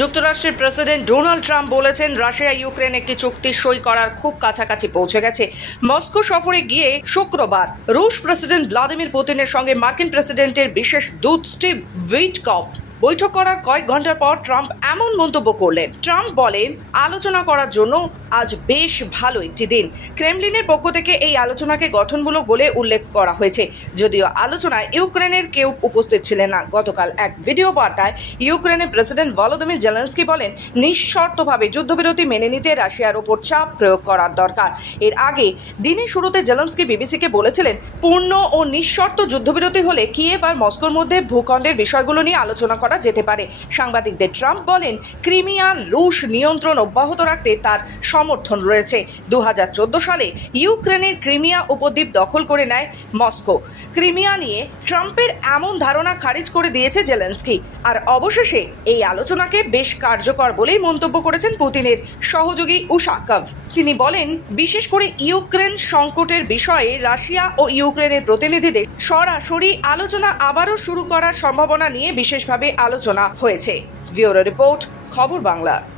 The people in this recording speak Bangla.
যুক্তরাষ্ট্রের প্রেসিডেন্ট ডোনাল্ড ট্রাম্প বলেছেন রাশিয়া ইউক্রেন একটি চুক্তি সই করার খুব কাছাকাছি পৌঁছে গেছে। মস্কো সফরে গিয়ে শুক্রবার রুশ প্রেসিডেন্ট ভ্লাদিমির পুতিনের সঙ্গে মার্কিন প্রেসিডেন্টের বিশেষ দূত স্টিভ উইটকফ বৈঠক করার কয়েক ঘণ্টার পর ট্রাম্প এমন মন্তব্য করলেন। ট্রাম্প বলেন, আলোচনা করার জন্য আজ বেশ ভালো একটি দিন। ক্রেমলিনের পক্ষ থেকে এই আলোচনাকে গঠনমূলক বলে উল্লেখ করা হয়েছে। যদিও আলোচনায় ইউক্রেনের কেউ উপস্থিত ছিলেন না। গতকাল এক ভিডিও বার্তায় ইউক্রেনের প্রেসিডেন্ট ভলোদিমির জেলেন্সকি বলেন, নিঃশর্তভাবে যুদ্ধবিরতি মেনে নিতে রাশিয়ার ওপর চাপ প্রয়োগ করার দরকার। এর আগে দিনের শুরুতে জেলেন্সকি বিবিসিকে বলেছিলেন, পূর্ণ ও নিঃশর্ত যুদ্ধবিরতি হলে কিয়েভ আর মস্কোর মধ্যে ভূখণ্ডের বিষয়গুলো নিয়ে আলোচনা করা যেতে পারে। সাংবাদিকদের ট্রাম্প বলেন ক্রিমিয়ার রুশ নিয়ন্ত্রণ অব্যাহত রাখতে তার সমর্থন রয়েছে। দু সালে ইউক্রেনের ক্রিমিয়া উপদ্বীপ দখল করে নেয় মস্কো। ক্রিমিয়া নিয়ে ট্রাম্পের এমন ধারণা খারিজ করে দিয়েছে জেলেন্সকি। আর অবশেষে এই আলোচনাকে বেশ কার্যকর বলেই মন্তব্য করেছেন পুতিনের সহযোগী উশাকভ তিনি বলেন, বিশেষ করে ইউক্রেন সংকটের বিষয়ে রাশিয়া ও ইউক্রেনের প্রতিনিধিদের সরাসরি আলোচনা আবারও শুরু করার সম্ভাবনা নিয়ে বিশেষভাবে আলোচনা হয়েছে। ব্যুরো রিপোর্ট, খবর বাংলা।